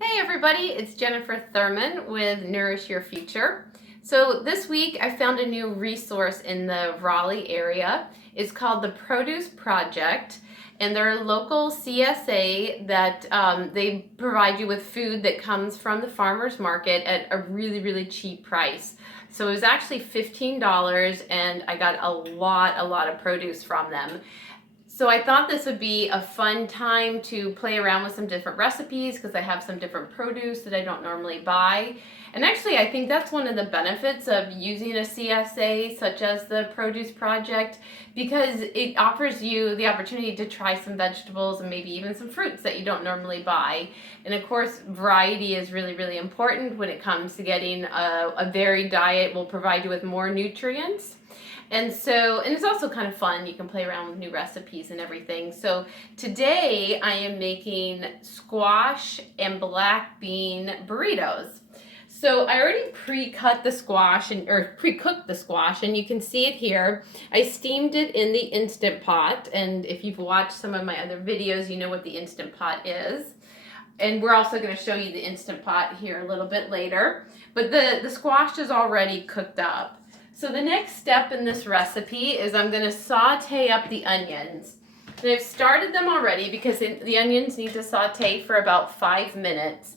Hey everybody, it's Jennifer Thurman with Nourish Your Future. So this week I found a new resource in the Raleigh area. It's called the Produce Project, and they're a local CSA that they provide you with food that comes from the farmer's market at a really cheap price. So it was actually $15 and I got a lot of produce from them. So I thought this would be a fun time to play around with some different recipes because I have some different produce that I don't normally buy. And actually I think that's one of the benefits of using a CSA such as the Produce Project, because it offers you the opportunity to try some vegetables and maybe even some fruits that you don't normally buy. And of course, variety is really important when it comes to getting a varied diet. Will provide you with more nutrients. And it's also kind of fun. You can play around with new recipes and everything. So today I am making squash and black bean burritos. So I already pre-cooked the squash, and you can see it here. I steamed it in the Instant Pot, and if you've watched some of my other videos, you know what the Instant Pot is. And we're also going to show you the Instant Pot here a little bit later. But the squash is already cooked up. So the next step in this recipe is I'm going to saute up the onions. And I've started them already because the onions need to saute for about 5 minutes.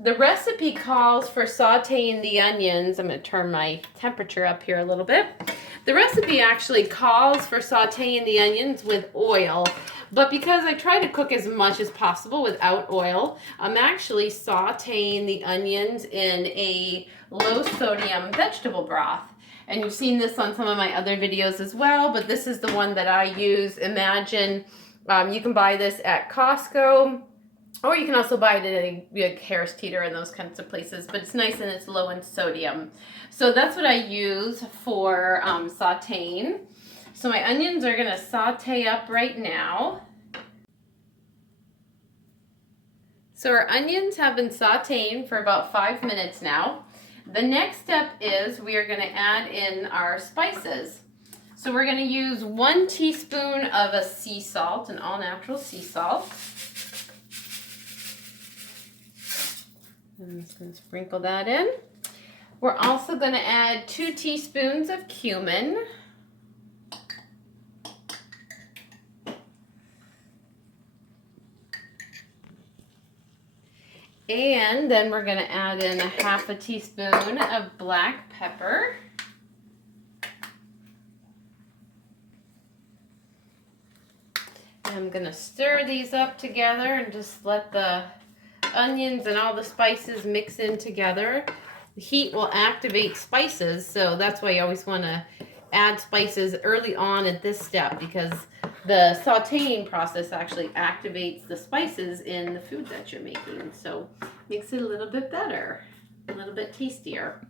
The recipe calls for sauteing the onions. I'm going to turn my temperature up here a little bit. The recipe actually calls for sauteing the onions with oil, but because I try to cook as much as possible without oil, I'm actually sauteing the onions in a low sodium vegetable broth. And you've seen this on some of my other videos as well, but this is the one that I use. Imagine you can buy this at Costco, or you can also buy it at Harris Teeter and those kinds of places, but it's nice and it's low in sodium. So that's what I use for sauteing. So my onions are gonna saute up right now. So our onions have been sauteing for about 5 minutes now. The next step is we are going to add in our spices. So we're going to use 1 teaspoon of a sea salt, an all-natural sea salt. I'm just going to sprinkle that in. We're also going to add 2 teaspoons of cumin. And then we're going to add in 1/2 teaspoon of black pepper. And I'm going to stir these up together and just let the onions and all the spices mix in together. The heat will activate spices, so that's why you always want to add spices early on at this step, because the sauteing process actually activates the spices in the food that you're making. So makes it a little bit better, a little bit tastier.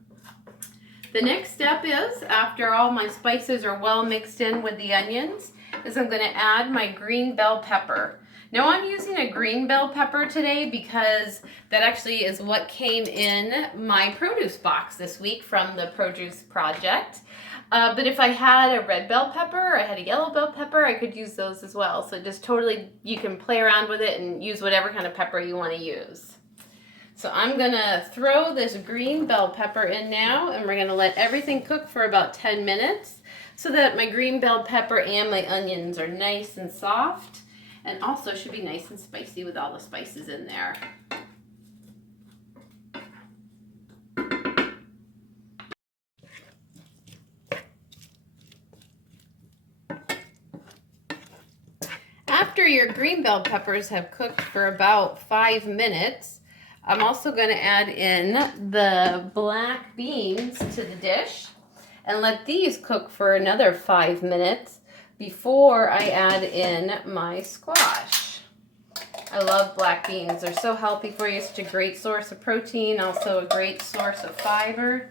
The next step is, after all my spices are well mixed in with the onions, is I'm going to add my green bell pepper. Now I'm using a green bell pepper today because that actually is what came in my produce box this week from the Produce Project. But if I had a red bell pepper, or I had a yellow bell pepper, I could use those as well. So just totally, you can play around with it and use whatever kind of pepper you want to use. So I'm going to throw this green bell pepper in now, and we're going to let everything cook for about 10 minutes so that my green bell pepper and my onions are nice and soft, and also should be nice and spicy with all the spices in there. After your green bell peppers have cooked for about 5 minutes, I'm also going to add in the black beans to the dish and let these cook for another 5 minutes before I add in my squash. I love black beans. They're so healthy for you. Such a great source of protein, also a great source of fiber.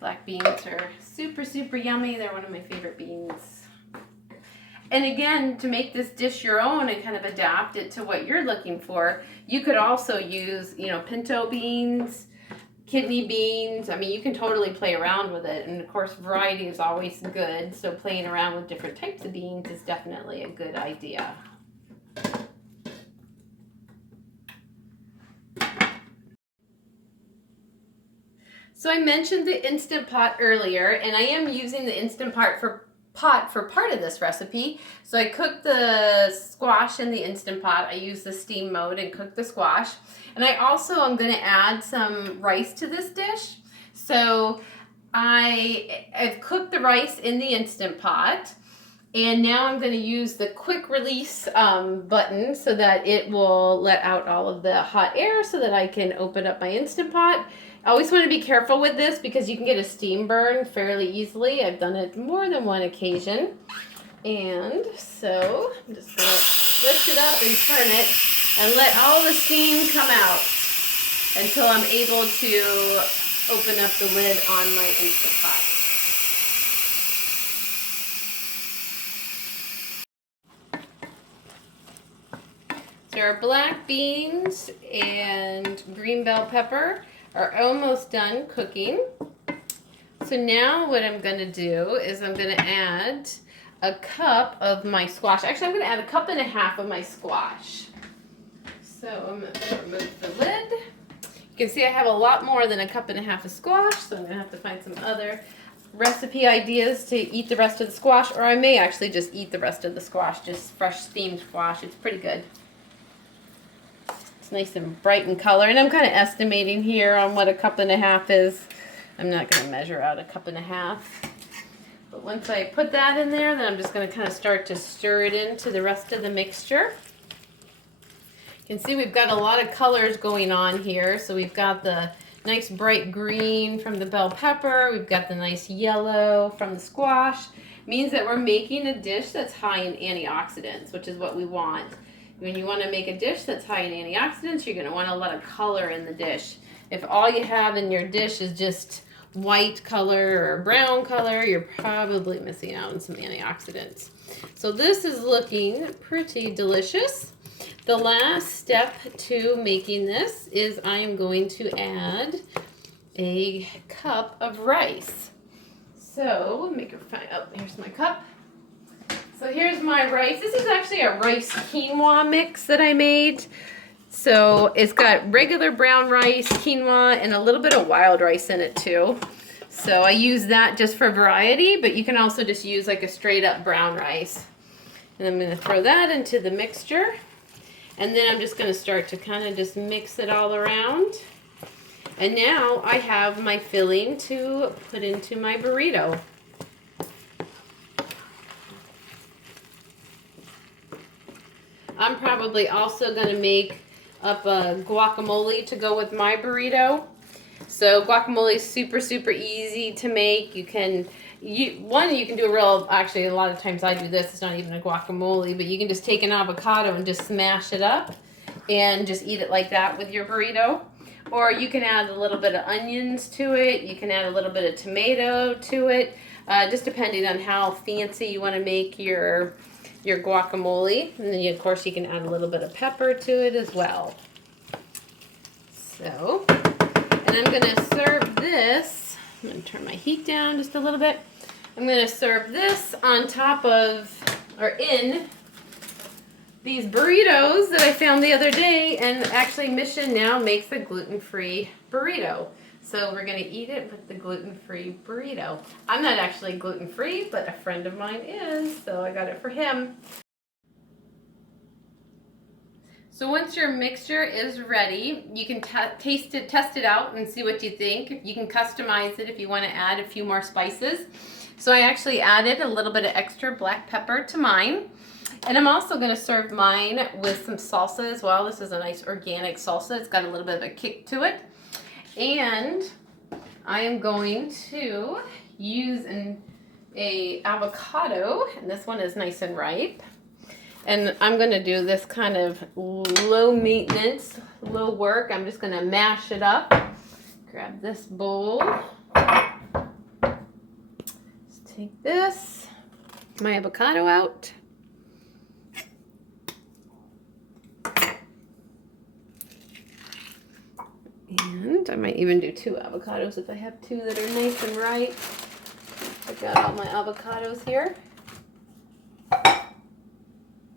Black beans are super yummy. They're one of my favorite beans. And again, to make this dish your own and kind of adapt it to what you're looking for, you could also use, pinto beans, kidney beans. I mean, you can totally play around with it. And of course, variety is always good. So playing around with different types of beans is definitely a good idea. So I mentioned the Instant Pot earlier, and I am using the Instant Pot for part of this recipe. So I cooked the squash in the Instant Pot. I used the steam mode and cooked the squash. And I also am going to add some rice to this dish. So I've cooked the rice in the Instant Pot. And now I'm going to use the quick release button so that it will let out all of the hot air so that I can open up my Instant Pot. I always want to be careful with this because you can get a steam burn fairly easily. I've done it more than one occasion. And so I'm just going to lift it up and turn it and let all the steam come out until I'm able to open up the lid on my Instant Pot. So our black beans and green bell pepper are almost done cooking. So now what I'm going to do is I'm going to add a cup of my squash. Actually, I'm going to add 1.5 cups of my squash. So I'm going to remove the lid. You can see I have a lot more than 1.5 cups of squash, so I'm going to have to find some other recipe ideas to eat the rest of the squash, or I may actually just eat the rest of the squash, just fresh steamed squash. It's pretty good. It's nice and bright in color, and I'm kind of estimating here on what 1.5 cups is. I'm not going to measure out 1.5 cups. But once I put that in there, then I'm just going to kind of start to stir it into the rest of the mixture. You can see we've got a lot of colors going on here. So we've got the nice bright green from the bell pepper. We've got the nice yellow from the squash. It means that we're making a dish that's high in antioxidants, which is what we want. When you want to make a dish that's high in antioxidants, you're going to want a lot of color in the dish. If all you have in your dish is just white color or brown color, you're probably missing out on some antioxidants. So this is looking pretty delicious. The last step to making this is I am going to add a cup of rice. So make her find, oh, here's my cup. So here's my rice. This is actually a rice quinoa mix that I made. So it's got regular brown rice, quinoa, and a little bit of wild rice in it too. So I use that just for variety, but you can also just use like a straight up brown rice. And I'm going to throw that into the mixture. And then I'm just going to start to kind of just mix it all around. And now I have my filling to put into my burrito. I'm probably also going to make up a guacamole to go with my burrito. So guacamole is super, super easy to make. You can do a real, actually a lot of times I do this, it's not even a guacamole, but you can just take an avocado and just smash it up and just eat it like that with your burrito. Or you can add a little bit of onions to it. You can add a little bit of tomato to it, just depending on how fancy you want to make your guacamole. And then of course you can add a little bit of pepper to it as well. So, and I'm going to serve this. I'm going to turn my heat down just a little bit. I'm going to serve this on top of, or in, these burritos that I found the other day. And actually Mission now makes a gluten-free burrito. So we're going to eat it with the gluten-free burrito. I'm not actually gluten-free, but a friend of mine is, so I got it for him. So once your mixture is ready, you can taste it, test it out and see what you think. You can customize it if you want to add a few more spices. So I actually added a little bit of extra black pepper to mine. And I'm also going to serve mine with some salsa as well. This is a nice organic salsa. It's got a little bit of a kick to it. And I am going to use an avocado, and this one is nice and ripe. And I'm going to do this kind of low maintenance, low work. I'm just going to mash it up. Grab this bowl. Just take this, my avocado out. And I might even do 2 avocados if I have 2 that are nice and ripe. I've got all my avocados here.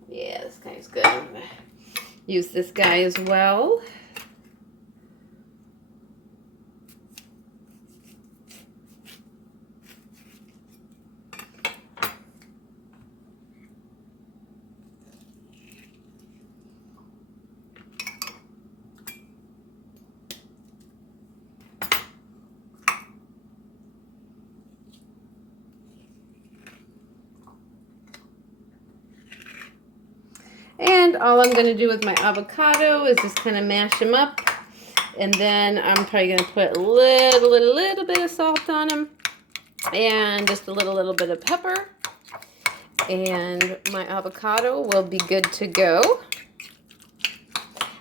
Yeah, this guy's good. I'm going to use this guy as well. all I'm going to do with my avocado is just kind of mash them up. And then I'm probably going to put a little bit of salt on them. And just a little bit of pepper. And my avocado will be good to go.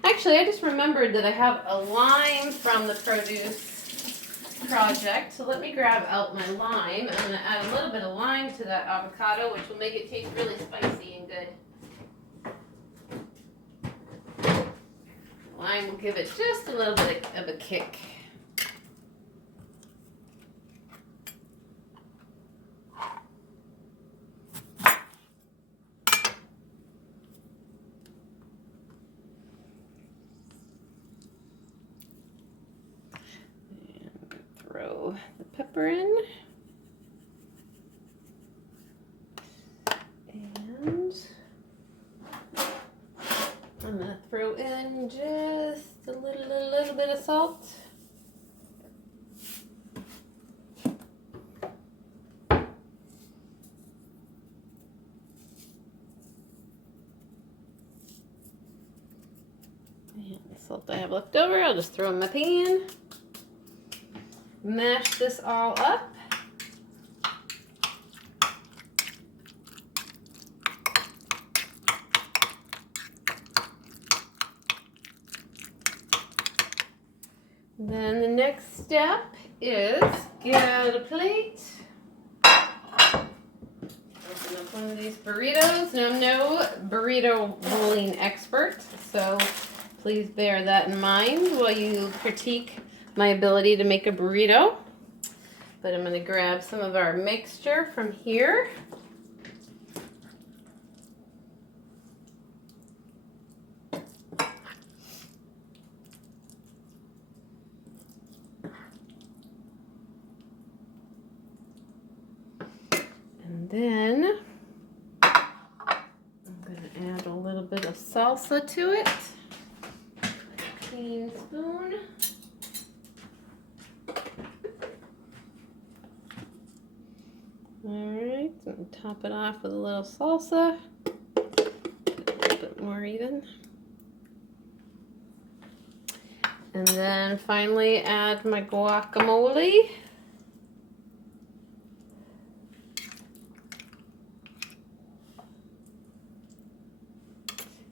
Actually, I just remembered that I have a lime from the produce project. So let me grab out my lime. I'm going to add a little bit of lime to that avocado, which will make it taste really spicy and good. Lime will give it just a little bit of a kick. Throw the pepper in. And I'm going to throw in just a little bit of salt. And the salt I have left over, I'll just throw in my pan. Mash this all up. Then the next step is get a plate. Open up one of these burritos. Now, I'm no burrito rolling expert, so please bear that in mind while you critique my ability to make a burrito. But I'm going to grab some of our mixture from here. And then I'm going to add a little bit of salsa to it. Clean spoon. Alright, so top it off with a little salsa. Get a little bit more even. And then finally add my guacamole.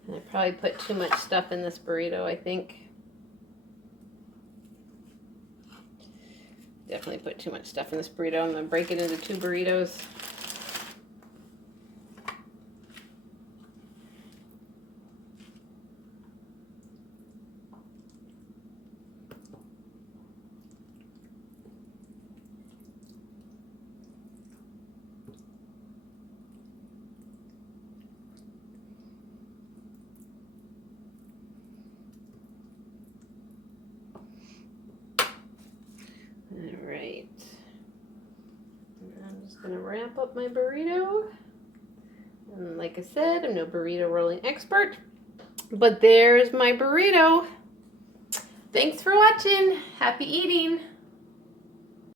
And I probably put too much stuff in this burrito, I think. Definitely put too much stuff in this burrito. I'm going to break it into 2 burritos. Alright. I'm just going to wrap up my burrito. And like I said, I'm no burrito rolling expert. But there's my burrito. Thanks for watching. Happy eating.